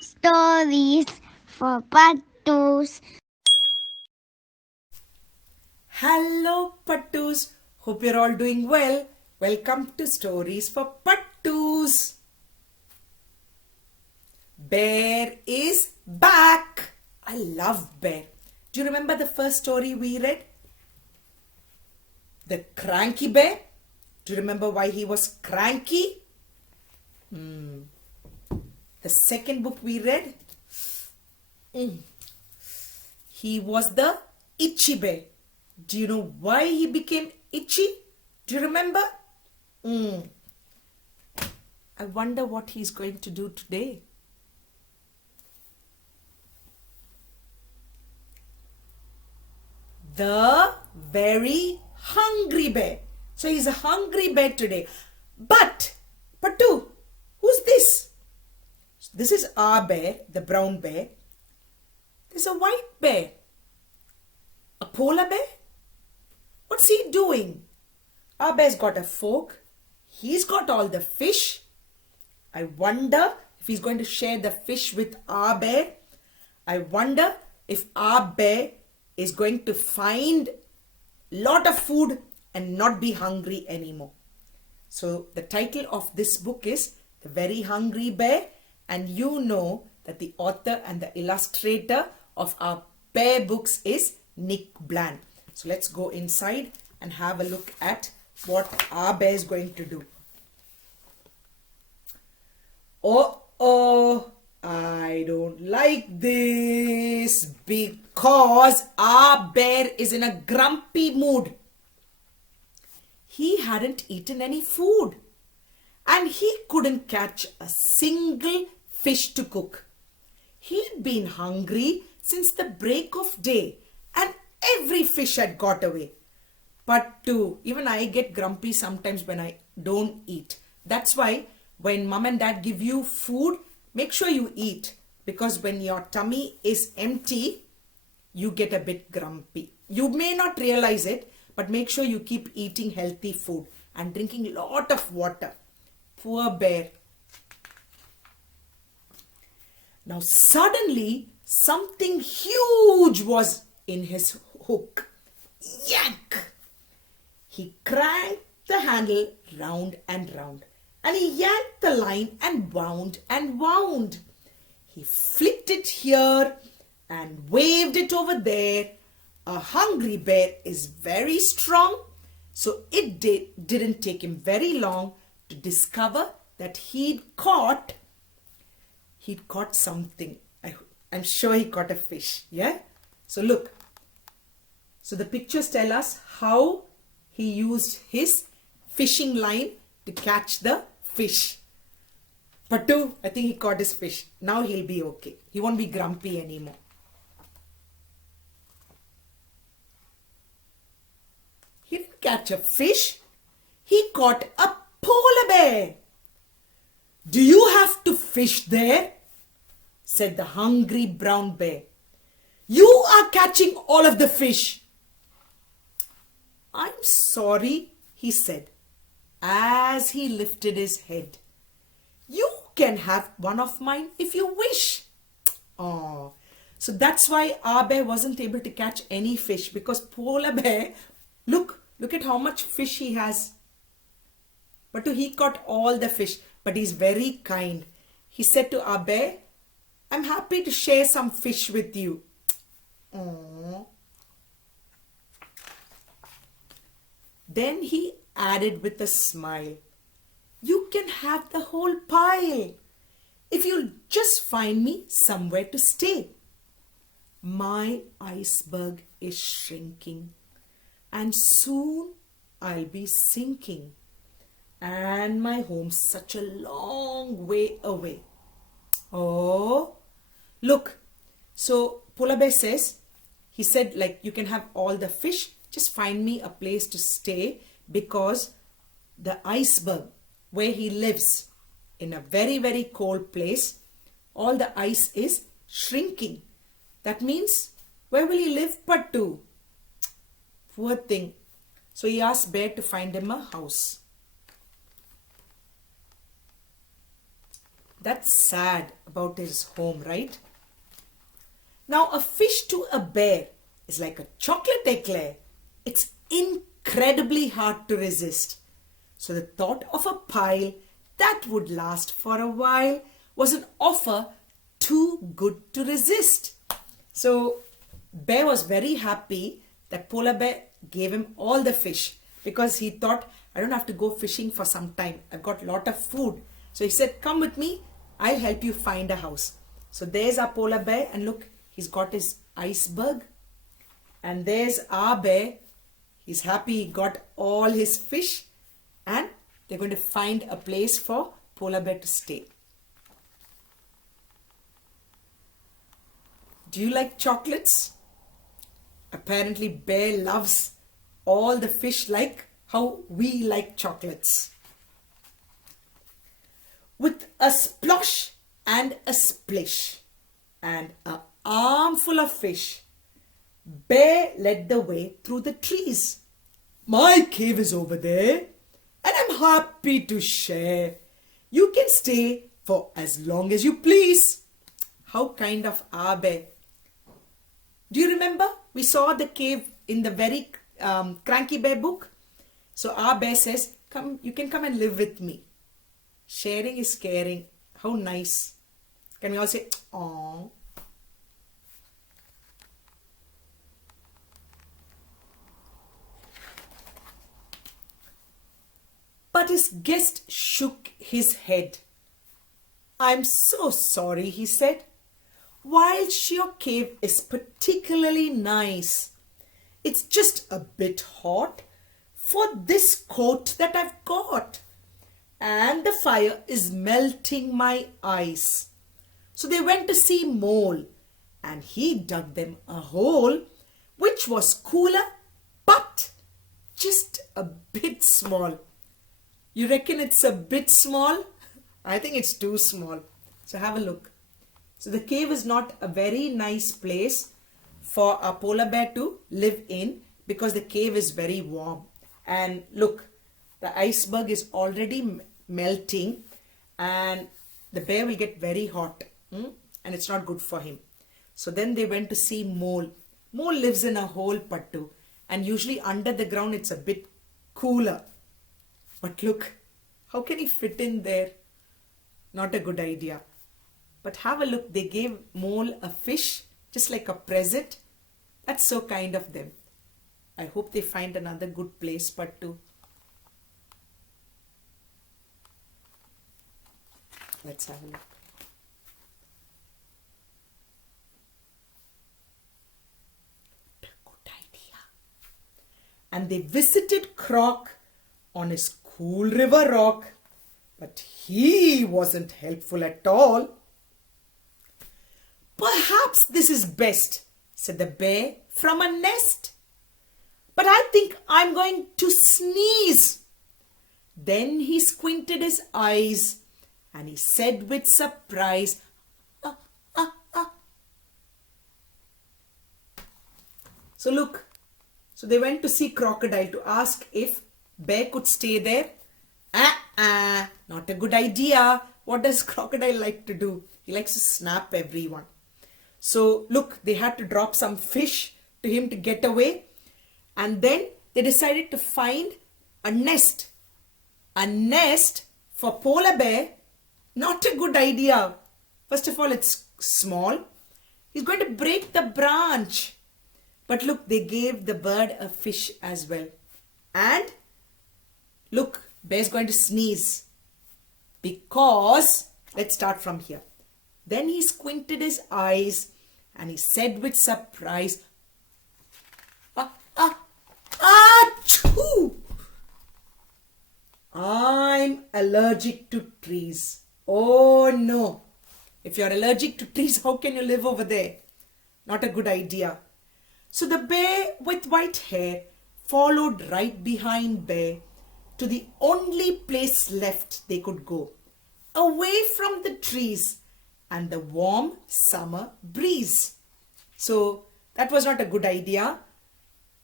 Stories for Pattus. Hello, Pattus. Hope you're all doing well. Welcome to Stories for Pattus. Bear is back. I love Bear. Do you remember the first story we read? The cranky bear. Do you remember why he was cranky? The second book we read, he was the itchy bear. Do you know why he became itchy? Do you remember? I wonder what he's going to do today. The very hungry bear. So he's a hungry bear today. But Pattu, who's this? This is our bear, the brown bear. There's a white bear. A polar bear? What's he doing? Our bear's got a fork. He's got all the fish. I wonder if he's going to share the fish with our bear. I wonder if our bear is going to find a lot of food and not be hungry anymore. So the title of this book is The Very Hungry Bear, and you know that the author and the illustrator of our bear books is Nick Bland. So let's go inside and have a look at what our bear is going to do. Oh, I don't like this because our bear is in a grumpy mood. He hadn't eaten any food and he couldn't catch a single fish to cook. He'd been hungry since the break of day and every fish had got away. But even I get grumpy sometimes when I don't eat. That's why when mom and dad give you food, make sure you eat, because when your tummy is empty, you get a bit grumpy. You may not realize it, but make sure you keep eating healthy food and drinking a lot of water. Poor bear. Now suddenly something huge was in his hook. Yank! He cranked the handle round and round, and he yanked the line and wound and wound. He flicked it here and waved it over there. A hungry bear is very strong, so it didn't take him very long to discover that he'd caught something. I'm sure he caught a fish. Yeah? So look. So the pictures tell us how he used his fishing line to catch the fish. Pattu, I think he caught his fish. Now he'll be okay. He won't be grumpy anymore. He didn't catch a fish. He caught a polar bear. Do you have to fish there? Said the hungry brown bear. You are catching all of the fish. I'm sorry, he said, as he lifted his head. You can have one of mine if you wish. Oh, so that's why our bear wasn't able to catch any fish, because polar bear, look at how much fish he has. But he caught all the fish, but he's very kind. He said to our bear, I'm happy to share some fish with you. Oh. Then he added with a smile, you can have the whole pile if you'll just find me somewhere to stay. My iceberg is shrinking and soon I'll be sinking, and my home's such a long way away. Oh, look. So polar bear says, he said, like, you can have all the fish, just find me a place to stay, because the iceberg where he lives, in a very, very cold place, all the ice is shrinking. That means, where will he live? Pattu? Poor thing. So he asked bear to find him a house. That's sad about his home, right? Now, a fish to a bear is like a chocolate eclair. It's incredibly hard to resist. So, the thought of a pile that would last for a while was an offer too good to resist. So, Bear was very happy that Polar Bear gave him all the fish because he thought, I don't have to go fishing for some time. I've got a lot of food. So he said, come with me. I'll help you find a house. So there's our Polar Bear, and look, he's got his iceberg. And there's our bear. He's happy he got all his fish, and they're going to find a place for Polar Bear to stay. Do you like chocolates? Apparently Bear loves all the fish like how we like chocolates. With a splosh and a splish and an armful of fish, Bear led the way through the trees. My cave is over there, and I'm happy to share. You can stay for as long as you please. How kind of our Bear. Do you remember? We saw the cave in the very Cranky Bear book. So our bear says, come, you can come and live with me. Sharing is caring. How nice. Can we all say, aww? But his guest shook his head. I'm so sorry, he said. Whilst your cave is particularly nice, it's just a bit hot for this coat that I've got. And the fire is melting my ice. So they went to see Mole, and he dug them a hole which was cooler but just a bit small. You reckon it's a bit small? I think it's too small. So have a look. So the cave is not a very nice place for a polar bear to live in because the cave is very warm. And look, the iceberg is already melting and the bear will get very hot and it's not good for him. So then they went to see Mole. Mole lives in a hole, Pattu, and usually under the ground it's a bit cooler. But look, how can he fit in there? Not a good idea. But have a look, they gave Mole a fish just like a present. That's so kind of them. I hope they find another good place, Pattu. Let's have a look. Good idea. And they visited Croc on his cool river rock. But he wasn't helpful at all. Perhaps this is best, said the bear from a nest. But I think I'm going to sneeze. Then he squinted his eyes and he said with surprise, ah, ah, ah. So look, so they went to see Crocodile to ask if Bear could stay there. Not a good idea. What does Crocodile like to do? He likes to snap everyone. So look, they had to drop some fish to him to get away. And then they decided to find a nest. A nest for polar bear, not a good idea. First of all, it's small. He's going to break the branch. But look, they gave the bird a fish as well. And look, bear's going to sneeze. Because, let's start from here. Then he squinted his eyes and he said with surprise, achoo! I'm allergic to trees. Oh no. If you're allergic to trees, how can you live over there? Not a good idea. So the bear with white hair followed right behind Bear to the only place left they could go, away from the trees and the warm summer breeze. So that was not a good idea.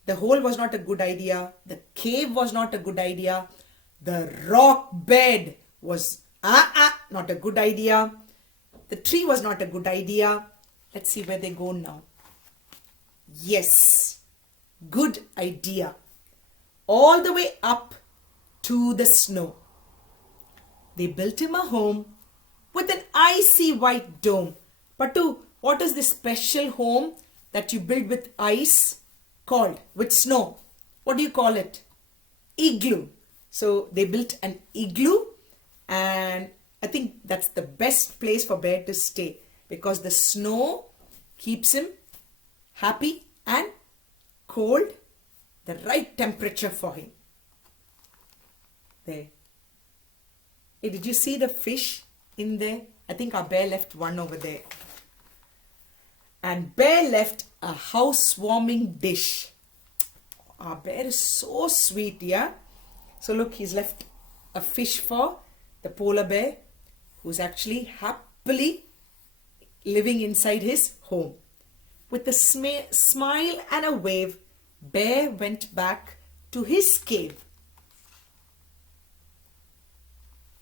The hole was not a good idea. The cave was not a good idea. The rock bed was Not a good idea. The tree was not a good idea. Let's see where they go now. Yes, good idea. All the way up to the snow. They built him a home with an icy white dome. Pattu, what is this special home that you build with ice called, with snow? What do you call it? Igloo. So they built an igloo, and I think that's the best place for bear to stay because the snow keeps him happy and cold, the right temperature for him. There. Hey, did you see the fish in there? I think our bear left one over there. And bear left a housewarming dish. Our bear is so sweet, yeah? So look, he's left a fish for the polar bear who's actually happily living inside his home. With a smile and a wave, bear went back to his cave.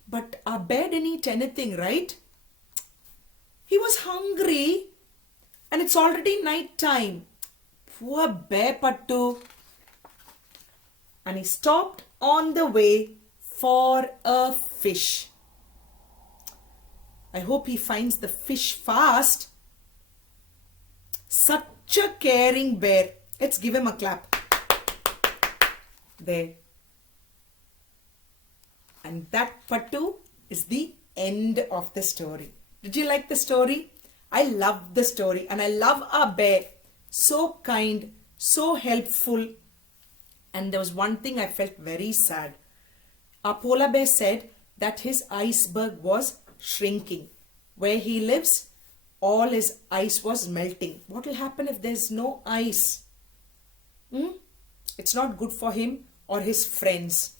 But our bear didn't eat anything, right? He was hungry and it's already night time. Poor bear, Pattu. And he stopped on the way for a fish. I hope he finds the fish fast. Such a caring bear. Let's give him a clap. There. And that, Pattu, is the end of the story. Did you like the story? I love the story and I love our bear. So kind, so helpful. And there was one thing I felt very sad. Our polar bear said that his iceberg was shrinking. Where he lives, all his ice was melting. What will happen if there's no ice? It's not good for him or his friends.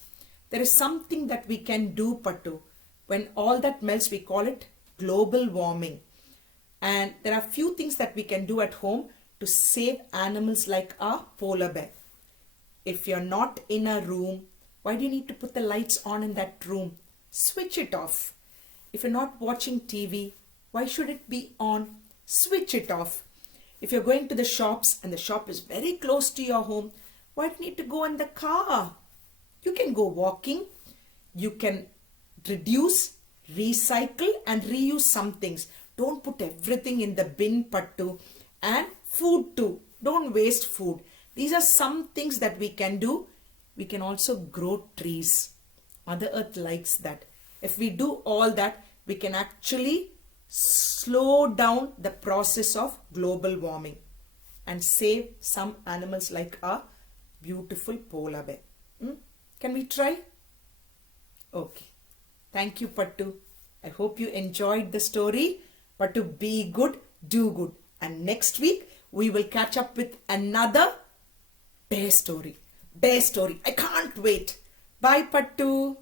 There is something that we can do, Pattu. When all that melts, we call it global warming. And there are few things that we can do at home to save animals like our polar bear. If you're not in a room, why do you need to put the lights on in that room? Switch it off. If you're not watching TV, why should it be on? Switch it off. If you're going to the shops and the shop is very close to your home, why do you need to go in the car? You can go walking. You can reduce, recycle and reuse some things. Don't put everything in the bin, Pattu. And food too. Don't waste food. These are some things that we can do. We can also grow trees. Mother Earth likes that. If we do all that, we can actually slow down the process of global warming and save some animals like our beautiful polar bear. Can we try? Okay. Thank you, Pattu. I hope you enjoyed the story. Pattu, be good, do good. And next week, we will catch up with another bear story. Bear story. I can't wait. Bye, Pattu.